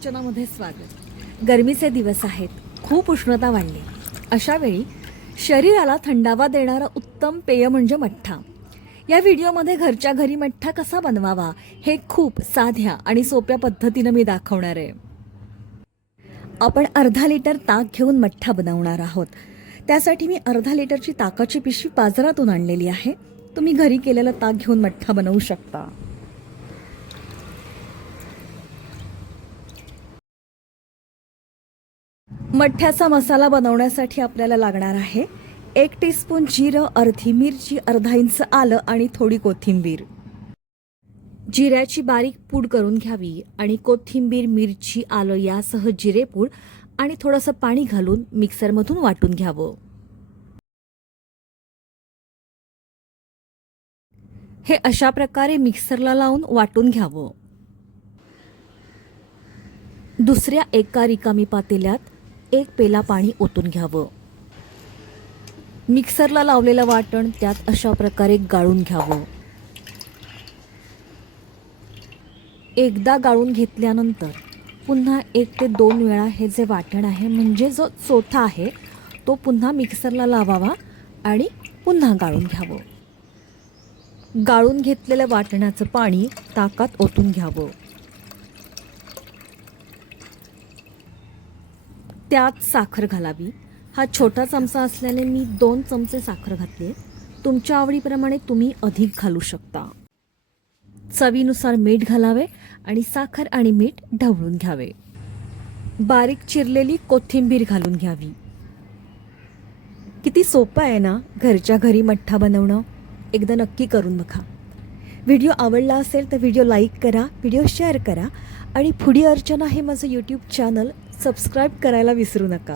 अर्चनामध्ये स्वागत। गरमीचे दिवस आहेत, खूप उष्णता वाढली। अशा वेळी शरीराला थंडावा देणारा उत्तम पेय म्हणजे मठ्ठा। या व्हिडिओमध्ये घरच्या घरी मठ्ठा कसा बनवावा हे खूप साध्या आणि सोप्या पद्धतीने मी दाखवणार आहे। आपण अर्धा लिटर ताक घेऊन मठ्ठा बनवणार आहोत। त्यासाठी मी अर्धा लिटरची ताकाची पिशवी बाजारातून आणलेली आहे। तुम्ही घरी केलेला ताक घेऊन मठ्ठा बनवू शकता। मठ्ठ्याचा मसाला बनवण्यासाठी आपल्याला लागणार आहे 1 टीस्पून जिरं, अर्धी मिरची, अर्धा इंच आलं आणि थोडी कोथिंबीर। जिऱ्याची बारीक पूड करून घ्यावी आणि कोथिंबीर, मिरची, आलं यासह जिरेपूड आणि थोडंसं पाणी घालून मिक्सरमधून वाटून घ्यावं। हे अशा प्रकारे मिक्सरला लावून वाटून घ्यावं। दुसऱ्या एका रिकामी पातेल्यात 1 पेला पाणी ओतून घ्यावं। मिक्सरला लावलेलं वाटण त्यात अशा प्रकारे गाळून घ्यावं। एकदा गाळून घेतल्यानंतर पुन्हा 1 ते 2 वेळा हे जे वाटण आहे म्हणजे जो चोथा आहे तो पुन्हा मिक्सरला लावावा आणि पुन्हा गाळून घ्यावं। गाळून घेतलेल्या वाटणाचं पाणी ताकात ओतून घ्यावं। त्यात साखर घालावी। हा छोटा चमचा असल्याने मी 2 चमचे साखर घातली। तुमच्या आवडीप्रमाणे तुम्ही अधिक घालू शकता। चवीनुसार मीठ घालावे आणि साखर आणि मीठ ढवळून घ्यावे। बारीक चिरलेली कोथिंबीर घालून घ्यावी। किती सोपं आहे ना घरच्या घरी मठ्ठा बनवणं। एकदा नक्की करून बघा। व्हिडिओ आवडला असेल तर व्हिडिओ लाईक करा, व्हिडिओ शेअर करा आणि फूडी अर्चना हे माझं यूट्यूब चॅनल सबस्क्राईब करायला विसरू नका।